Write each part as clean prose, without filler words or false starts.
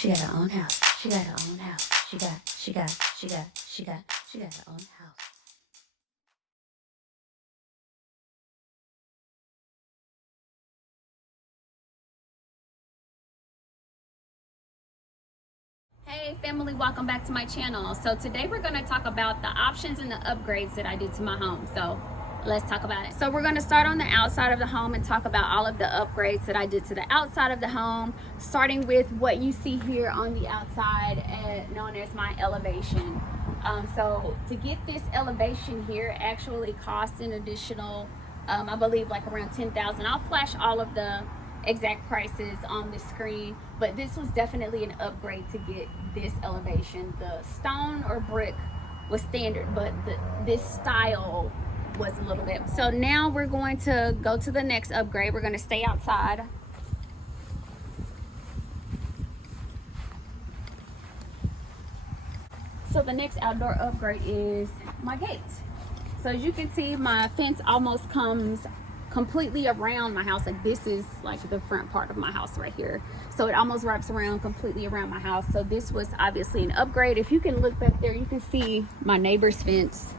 She got her own house. She got her own house. She got her own house. Hey family, welcome back to my channel. So today we're going to talk about the options and the upgrades that I did to my home. So let's talk about it. So we're going to start on the outside of the home and talk about all of the upgrades that I did to the outside of the home, starting with what you see here on the outside, known as my elevation. So to get this elevation here actually costs an additional, I believe like around $10,000. I'll flash all of the exact prices on the screen, but this was definitely an upgrade to get this elevation. The stone or brick was standard, but this style was a little bit. So now we're going to go to the next upgrade. We're going to stay outside. So the next outdoor upgrade is my gate. So as you can see, my fence almost comes completely around my house. Like this is like the front part of my house right here, so it almost wraps around completely around my house. So this was obviously an upgrade. If you can look back there, you can see my neighbor's fence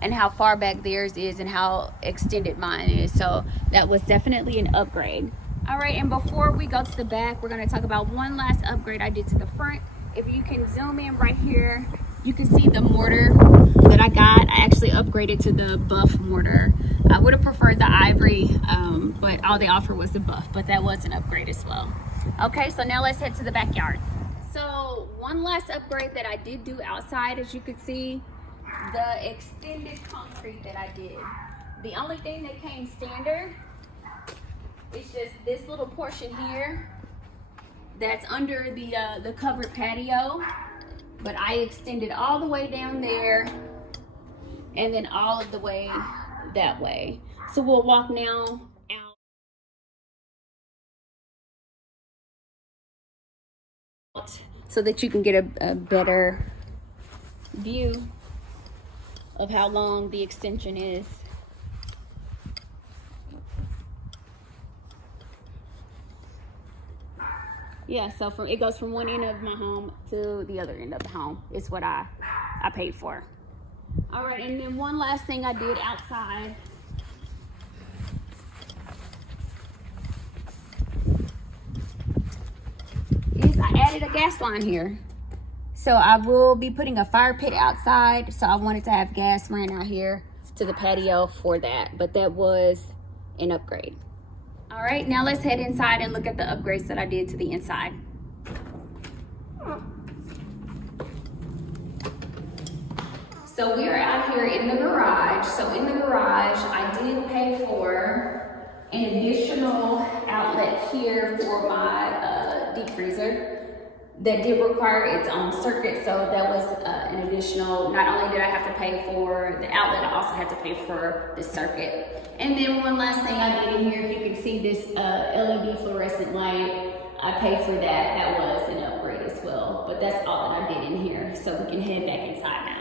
and how far back theirs is and how extended mine is. So that was definitely an upgrade. All right, and before we go to the back, we're going to talk about one last upgrade I did to the front. If you can zoom in right here, you can see the mortar that I got. I actually upgraded to the buff mortar. I would have preferred the ivory, but all they offered was the buff, but that was an upgrade as well. Okay, so now let's head to the backyard. So one last upgrade that I did do outside, as you can see, the extended concrete that I did. The only thing that came standard is just this little portion here that's under the covered patio, but I extended all the way down there and then all of the way that way. So we'll walk now out so that you can get a better view of how long the extension is. Yeah, so it goes from one end of my home to the other end of the home. It's what I paid for. All right, and then one last thing I did outside is I added a gas line here. So I will be putting a fire pit outside, so I wanted to have gas ran out here to the patio for that, but that was an upgrade. All right, now let's head inside and look at the upgrades that I did to the inside. So we are out here in the garage. So in the garage, I did pay for an additional outlet here for my deep freezer that did require its own circuit. So that was an additional, not only did I have to pay for the outlet, I also had to pay for the circuit. And then one last thing I did in here, if you can see this LED fluorescent light, I paid for that. That was an upgrade as well. But that's all that I did in here. So we can head back inside now.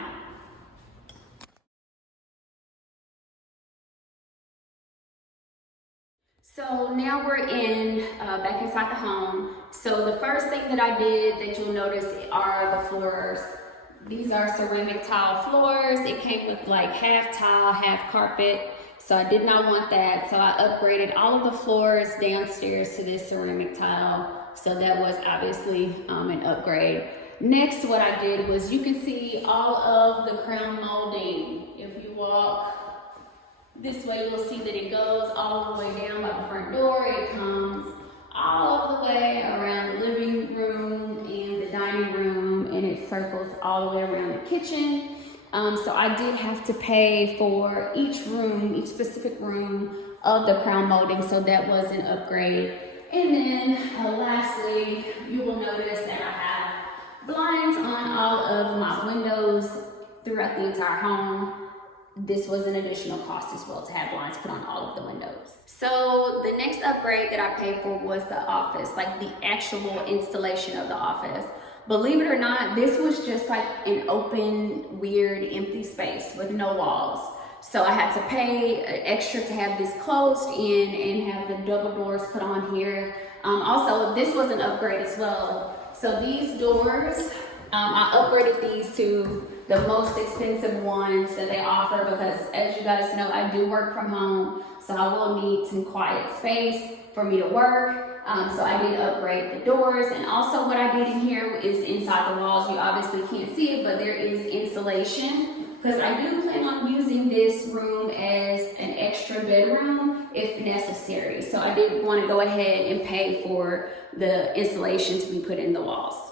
So now we're back inside the home. So the first thing that I did that you'll notice are the floors. These are ceramic tile floors. It came with like half tile, half carpet. So I did not want that. So I upgraded all of the floors downstairs to this ceramic tile. So that was obviously an upgrade. Next, what I did was, you can see all of the crown molding. If you walk this way, you'll see that it goes all the way down by the front door. It comes all of the way around the living room and the dining room, and it circles all the way around the kitchen. So I did have to pay for each room, each specific room of the crown molding, so that was an upgrade. And then lastly, you will notice that I have blinds on all of my windows throughout the entire home. This was an additional cost as well to have blinds put on all of the windows. So the next upgrade that I paid for was the office, like the actual installation of the office. Believe it or not, this was just like an open, weird, empty space with no walls. So I had to pay extra to have this closed in and have the double doors put on here. Also, this was an upgrade as well. So these doors, I upgraded these to the most expensive ones that they offer because, as you guys know, I do work from home, so I will need some quiet space for me to work. So I did upgrade the doors, and also what I did in here is inside the walls. You obviously can't see it, but there is insulation because I do plan on using this room as an extra bedroom if necessary. So I did want to go ahead and pay for the insulation to be put in the walls.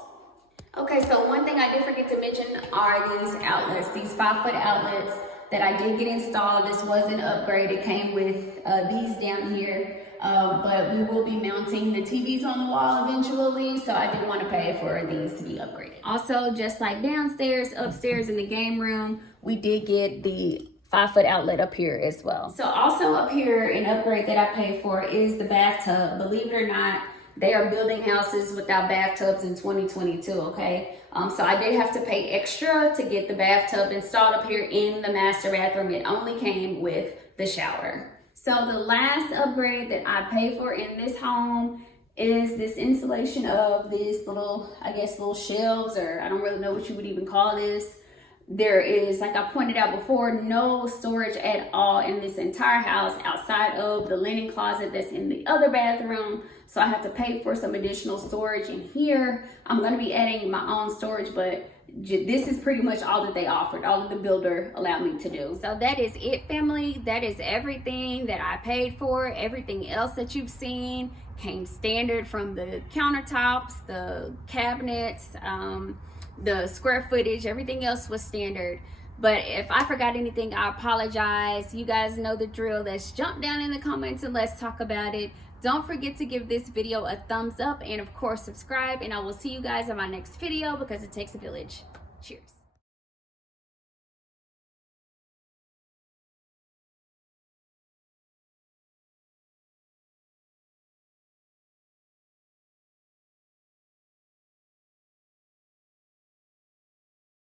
Okay, so one thing I did forget to mention are these outlets, these 5-foot outlets that I did get installed. This was an upgrade. It came with these down here, but we will be mounting the TVs on the wall eventually, so I did want to pay for these to be upgraded. Also, just like downstairs, upstairs in the game room, we did get the 5-foot outlet up here as well. So also up here, an upgrade that I paid for is the bathtub. Believe it or not, they are building houses without bathtubs in 2022, okay? So I did have to pay extra to get the bathtub installed up here in the master bathroom. It only came with the shower. So the last upgrade that I paid for in this home is this installation of this little, I guess, little shelves, or I don't really know what you would even call this. There is, like I pointed out before, no storage at all in this entire house outside of the linen closet that's in the other bathroom. So I have to pay for some additional storage in here. I'm going to be adding my own storage, but this is pretty much all that they offered, all that the builder allowed me to do. So that is it, family. That is everything that I paid for. Everything else that you've seen came standard, from the countertops, the cabinets, the square footage, everything else was standard. But if I forgot anything, I apologize. You guys know the drill. Let's jump down in the comments and let's talk about it. Don't forget to give this video a thumbs up and of course subscribe, and I will see you guys in my next video because it takes a village. Cheers.